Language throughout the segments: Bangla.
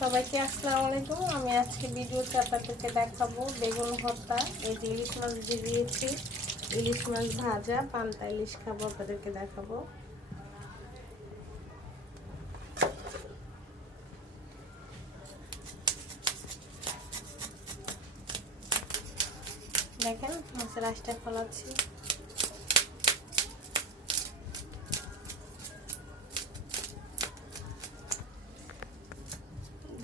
সবাইকে আসসালামু আলাইকুম। আমি আজকে ভিডিওতে আপনাদেরকে দেখাবো বেগুন ভর্তা। এই যে ইলিশ মাছ দিয়ে দিয়েছি, ইলিশ মাছ ভাজা, পান্তা ইলিশ খাবো, আপনাদেরকে দেখাবো। দেখেন মাছের আঁশটা ফলাচ্ছি।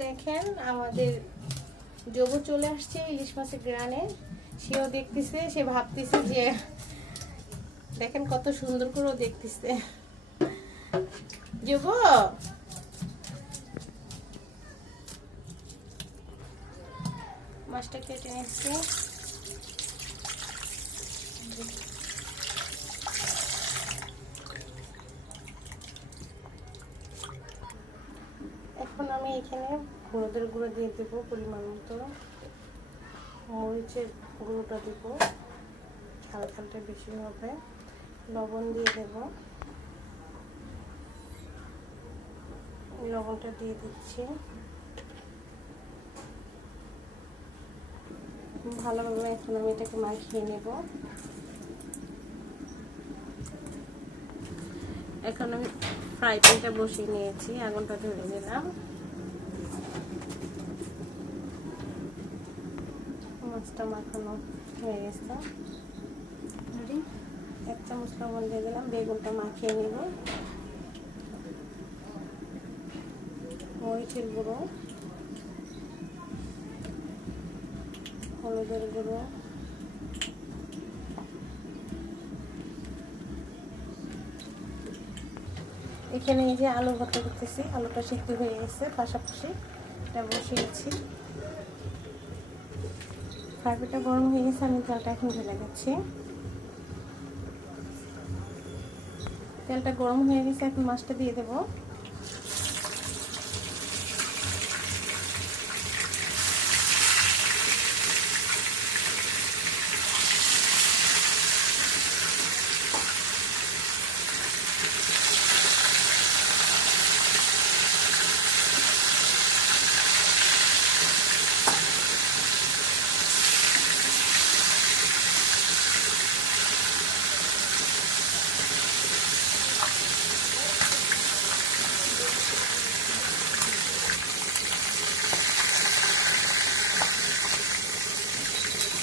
দেখেন আমাদের যোগু চলে আসছে ইলিশ মাছের গ্রানে। সেও দেখতেছে, সে ভাবতেছে যে দেখেন কত সুন্দর করে দেখতেছে। যোগু মাছটা কেটে নিচ্ছে। এখন আমি এখানে হলুদের গুঁড়ো দিয়ে দেবো পরিমাণ মতো, মরিচের গুঁড়োটা দেবো, ঝালটা বেশি হবে, লবণ দিয়ে দেব, লবণটা দিয়ে দিচ্ছি। ভালোভাবে এখন আমি এটাকে মাখিয়ে নেব। এখন আমি ফ্রাই প্যানটা বসিয়ে নিয়েছি, আগুনটা ধরে দিলাম। মাছটা মাখানো হয়ে গেছে। এক চামচ লবণ দিয়ে দিলাম, বেগুনটা মাখিয়ে নেব। মরিচের গুঁড়ো, হলুদের গুঁড়ো, এখানে এই যে আলু ভর্তা করতেছি, আলুটা সিদ্ধ হয়ে গেছে, পাশাপাশি এটা বসিয়েছি। ফ্রাইপ্যানটা গরম হয়ে গেছে, আমি তেলটা এখন ঢেলে দিচ্ছি। তেলটা গরম হয়ে গেছে, এখন মাছটা দিয়ে দেবো।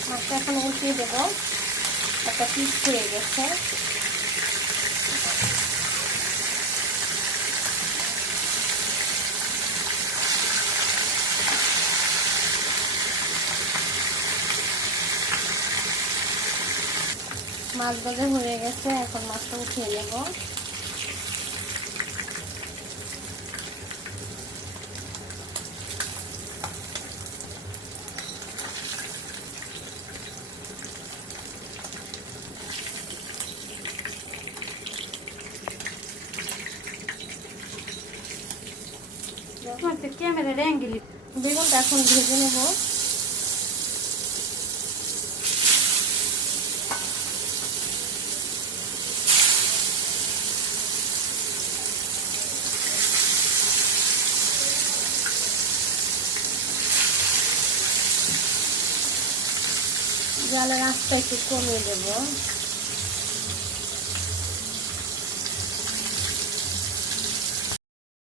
মাছটা এখন উল্টিয়ে দেবো, একটা পিস হয়ে গেছে। মাছ ভাজা হয়ে গেছে, এখন মাছটা উঠিয়ে নেব। বেগুনটা এখন ভেজে নেব। জালের আঁচটা একটু কমিয়ে দেবো।